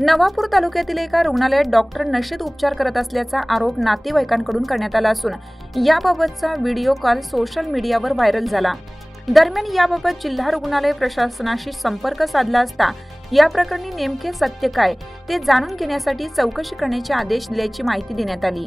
नवापूर तालुक्यातील एका रुग्णालयात डॉक्टर नशेत उपचार करत असल्याचा आरोप नातेवाईकांकडून करण्यात आला असून याबाबतचा व्हिडिओ कॉल सोशल मीडियावर व्हायरल झाला. दरम्यान याबाबत जिल्हा रुग्णालय प्रशासनाशी संपर्क साधला असता या प्रकरणी नेमके सत्य काय ते जाणून घेण्यासाठी चौकशी करण्याचे आदेश दिल्याची माहिती देण्यात आली.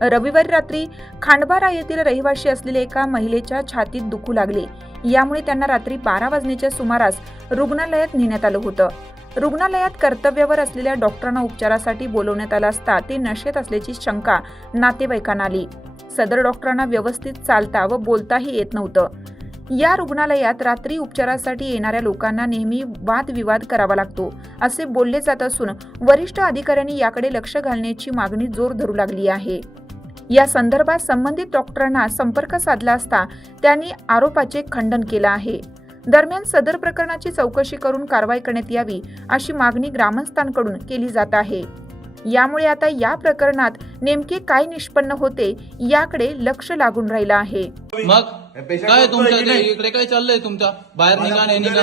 रविवारी रात्री खांडबारा येथील रहिवाशी असलेल्या एका महिलेच्या छातीत दुखू लागले. यामुळे त्यांना रात्री बारा वाजण्याच्या सुमारास रुग्णालयात नेण्यात आलं होतं. रुग्णालयात कर्तव्यावर असलेल्या डॉक्टरांना उपचारासाठी बोलवण्यात आलं असता ते नशेत असल्याची शंका नातेवाईकांना आली. सदर डॉक्टरांना व्यवस्थित चालता व बोलताही येत नव्हतं. या रुग्णालयात रात्री उपचारासाठी येणाऱ्या लोकांना नेहमी वादविवाद करावा लागतो असे बोलले जात असून वरिष्ठ अधिकाऱ्यांनी याकडे लक्ष घालण्याची मागणी जोर धरू लागली आहे. या संदर्भात संबंधित डॉक्टरांना संपर्क साधला असता त्यांनी आरोपाचे खंडन केलं आहे. दरम्यान सदर प्रकरणाची चौकशी करून कारवाई करण्यात यावी अशी मागणी ग्रामस्थांकडून केली जात आहे. यामुळे आता या प्रकरणात नेमके काय निष्पन्न होते याकडे लक्ष लागून राहिलं आहे. मग काय तुमच्या इकडे काय चाललंय तुमच्या? बाहेर निघा नाही निघा.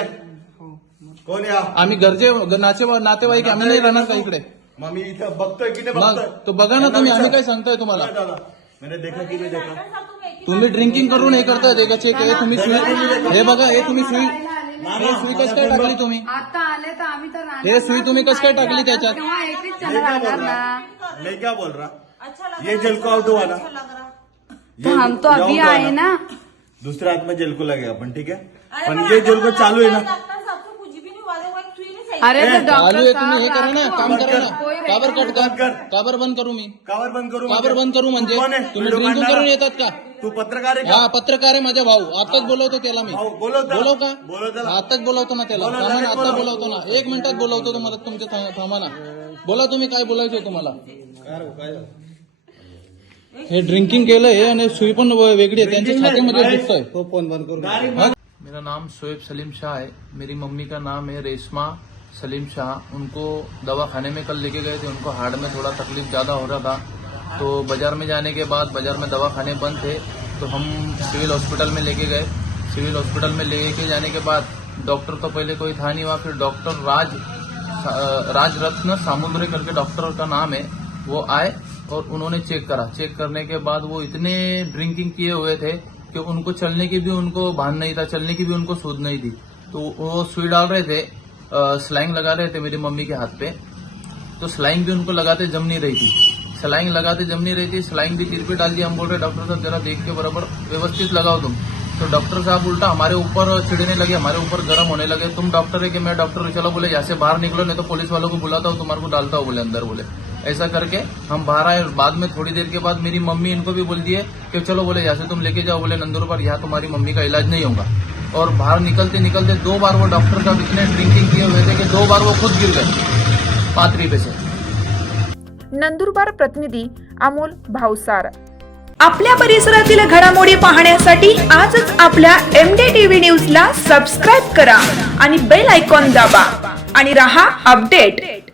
कोण या? आम्ही गरजे नाचे नातेवाईक आम्ही नाही राहणार का इकडे? मग मी इथं बघतोय की नाही बघतोय? तो बघा ना तुम्ही आम्ही काय सांगताय तुम्हाला? मैंने देखा की नाही देखा? तुम्ही ड्रिंकिंग करून हे करताय ते चेक हे तुम्ही सुई हे बघा हे तुम्ही सुई हे सुई कस काय टाकली तुम्ही? आता आले तर आम्ही तर राहणार हे सुई तुम्ही कस काय टाकली त्याच्यात? तेव्हा एकटीच चला क्या बोल राहणार रहा ना. मैं क्या बोल रहा? ये जेल को आउट हुआ ना। तो हम तो अभी आए ना। दूसरे हाथ में जेल को लगेगा अपन ठीक है? पण ये जेल को चालू है ना। अरे तो चालू डॉक्टर आहे तुम्ही हे करा ना काम करा ना। काबर कट कर कर. काबर बंद करू मी। कावर बंद करू काबर बंद करू म्हणजे? कोण आहे? तुम्ही व्हिडिओ ड्रिंकिंग काढणारा? करून येतात का? तू पत्रकार आहे का? हा पत्रकार आहे माझा भाऊ. आताच बोलवतो त्याला मी. भाऊ, बोलव त्याला. बोलव का? बोलव त्याला. आताच बोलवतो ना त्याला. बोलव, थांबा ना, लगेच आता बोलव. बोलवतो ना. एक मिनिटात बोलवतो तुम्हाला तुमच्या था- थांबा ना. बोला तुम्ही काय बोलायचंय तुम्हाला. हे ड्रिंकिंग केलंय आणि सुई पण वेगळी आहे. त्यांच्या छातीमध्ये दुखतोय तो फोन बंद करू मेरा नाम शोएब सलीम शाह है. मेरी मम्मी का नाम है रेशमा सलीम शाह. उनको दवा खाने में कल लेके गए थे. उनको हार्ट में थोड़ा तकलीफ ज़्यादा हो रहा था. तो बाज़ार में जाने के बाद बाज़ार में दवा खाने बंद थे तो हम सिविल हॉस्पिटल में लेके गए। सिविल हॉस्पिटल में लेके जाने के बाद डॉक्टर तो पहले कोई था नहीं वहाँ फिर डॉक्टर राज राज रत्न सामुद्रे करके डॉक्टर का नाम है, वो आए और उन्होंने चेक करा। चेक करने के बाद वो इतने ड्रिंकिंग किए हुए थे कि उनको चलने की भी उनको भान नहीं था, चलने की भी उनको सूद नहीं थी। तो वो सुई डाल रहे थे स्लाइंग लगा रहे थे मेरी मम्मी के हाथ पे तो स्लाइंग भी उनको लगाते जम नहीं रही थी। स्लाइंग लगाते जम नहीं रही थी स्लाइंग भी सिर पे डाल दी, हम बोल रहे, डॉक्टर साहब, जरा देख के बराबर व्यवस्थित लगाओ तुम। तो डॉक्टर साहब उल्टा हमारे ऊपर चिढ़ने लगे, हमारे ऊपर गर्म होने लगे। तुम डॉक्टर है कि मैं डॉक्टर चलो बोले, यहाँ से बाहर निकलो, नहीं तो पुलिस वालों को बुलाता हूँ, तुम्हारे को डालता हूँ, बोले, अंदर बोले। ऐसा करके हम बाहर आए, बाद में थोड़ी देर के बाद मेरी मम्मी इनको भी बोल दिए कि, चलो बोले, यहाँ से तुम लेके जाओ, बोले नंदुर पर यहाँ तुम्हारी मम्मी का इलाज नहीं होगा। और बाहर निकलते निकलते दो बार वो डॉक्टर साहब इतने ड्रिंकिंग किए हुए थे कि दो बार वो खुद गिर गए पाथरी पे से। नंदुरबार प्रतिनिधी अमोल भावसार आपल्या परिसरातील घडामोडी पाहण्यासाठी आजच आपल्या एम डी टीव्ही न्यूजला सबस्क्राईब करा आणि बेल आयकॉन दाबा आणि रहा अपडेट